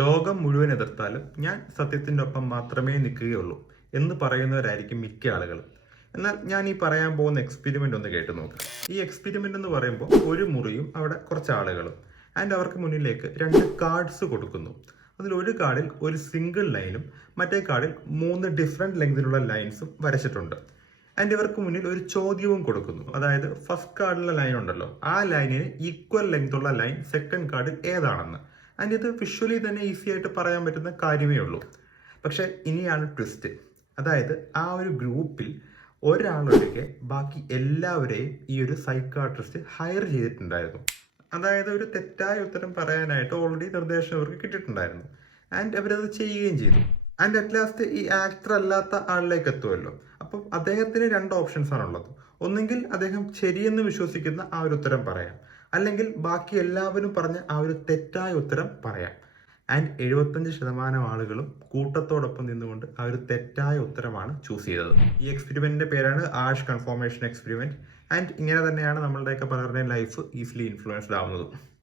ലോകം മുഴുവൻ എതിർത്താലും ഞാൻ സത്യത്തിൻ്റെ ഒപ്പം മാത്രമേ നിൽക്കുകയുള്ളൂ എന്ന് പറയുന്നവരായിരിക്കും മിക്ക ആളുകളും. എന്നാൽ ഞാൻ ഈ പറയാൻ പോകുന്ന എക്സ്പെരിമെൻ്റ് ഒന്ന് കേട്ടു നോക്കുക. ഈ എക്സ്പെരിമെൻ്റ് എന്ന് പറയുമ്പോൾ ഒരു മുറിയും അവിടെ കുറച്ച് ആളുകളും അവർക്ക് മുന്നിലേക്ക് രണ്ട് കാർഡ്സ് കൊടുക്കുന്നു. അതിൽ ഒരു കാർഡിൽ ഒരു സിംഗിൾ ലൈനും മറ്റേ കാർഡിൽ 3 ഡിഫറെൻറ്റ് ലെങ്തിലുള്ള ലൈൻസും വരച്ചിട്ടുണ്ട്. ഇവർക്ക് മുന്നിൽ ഒരു ചോദ്യവും കൊടുക്കുന്നു. അതായത് ഫസ്റ്റ് കാർഡിലെ ലൈൻ ഉണ്ടല്ലോ, ആ ലൈനിന് ഈക്വൽ ലെങ്ത് ഉള്ള ലൈൻ സെക്കൻഡ് കാർഡിൽ ഏതാണെന്ന്. ഇത് വിഷ്വലി തന്നെ ഈസി ആയിട്ട് പറയാൻ പറ്റുന്ന കാര്യമേ ഉള്ളൂ. പക്ഷെ ഇനിയാണ് ട്വിസ്റ്റ്. അതായത് ആ ഒരു ഗ്രൂപ്പിൽ ഒരാളൊഴികെ ബാക്കി എല്ലാവരെയും ഈ ഒരു സൈക്കാട്രിസ്റ്റ് ഹയർ ചെയ്തിട്ടുണ്ടായിരുന്നു. അതായത് ഒരു തെറ്റായ ഉത്തരം പറയാനായിട്ട് ഓൾറെഡി നിർദ്ദേശം അവർക്ക് കിട്ടിയിട്ടുണ്ടായിരുന്നു. അവരത് ചെയ്യുകയും ചെയ്തു. അറ്റ് ലാസ്റ്റ് ഈ ആക്ടർ അല്ലാത്ത ആളിലേക്ക് എത്തുമല്ലോ. അപ്പം അദ്ദേഹത്തിന് 2 ഓപ്ഷൻസ് ആണുള്ളത്. ഒന്നെങ്കിൽ അദ്ദേഹം ശരിയെന്ന് വിശ്വസിക്കുന്ന ആ ഒരു ഉത്തരം പറയാം, അല്ലെങ്കിൽ ബാക്കി എല്ലാവരും പറഞ്ഞ ആ ഒരു തെറ്റായ ഉത്തരം പറയാം. 75% ആളുകളും കൂട്ടത്തോടൊപ്പം നിന്നുകൊണ്ട് ആ ഒരു തെറ്റായ ഉത്തരമാണ് ചൂസ് ചെയ്തത്. ഈ എക്സ്പെരിമെന്റിന്റെ പേരാണ് ആഷ് കൺഫോർമേഷൻ എക്സ്പെരിമെന്റ്. ഇങ്ങനെ തന്നെയാണ് നമ്മളുടെയൊക്കെ പലരുടെയും ലൈഫ് ഈസിലി ഇൻഫ്ലുവൻസ്ഡ് ആവുന്നത്.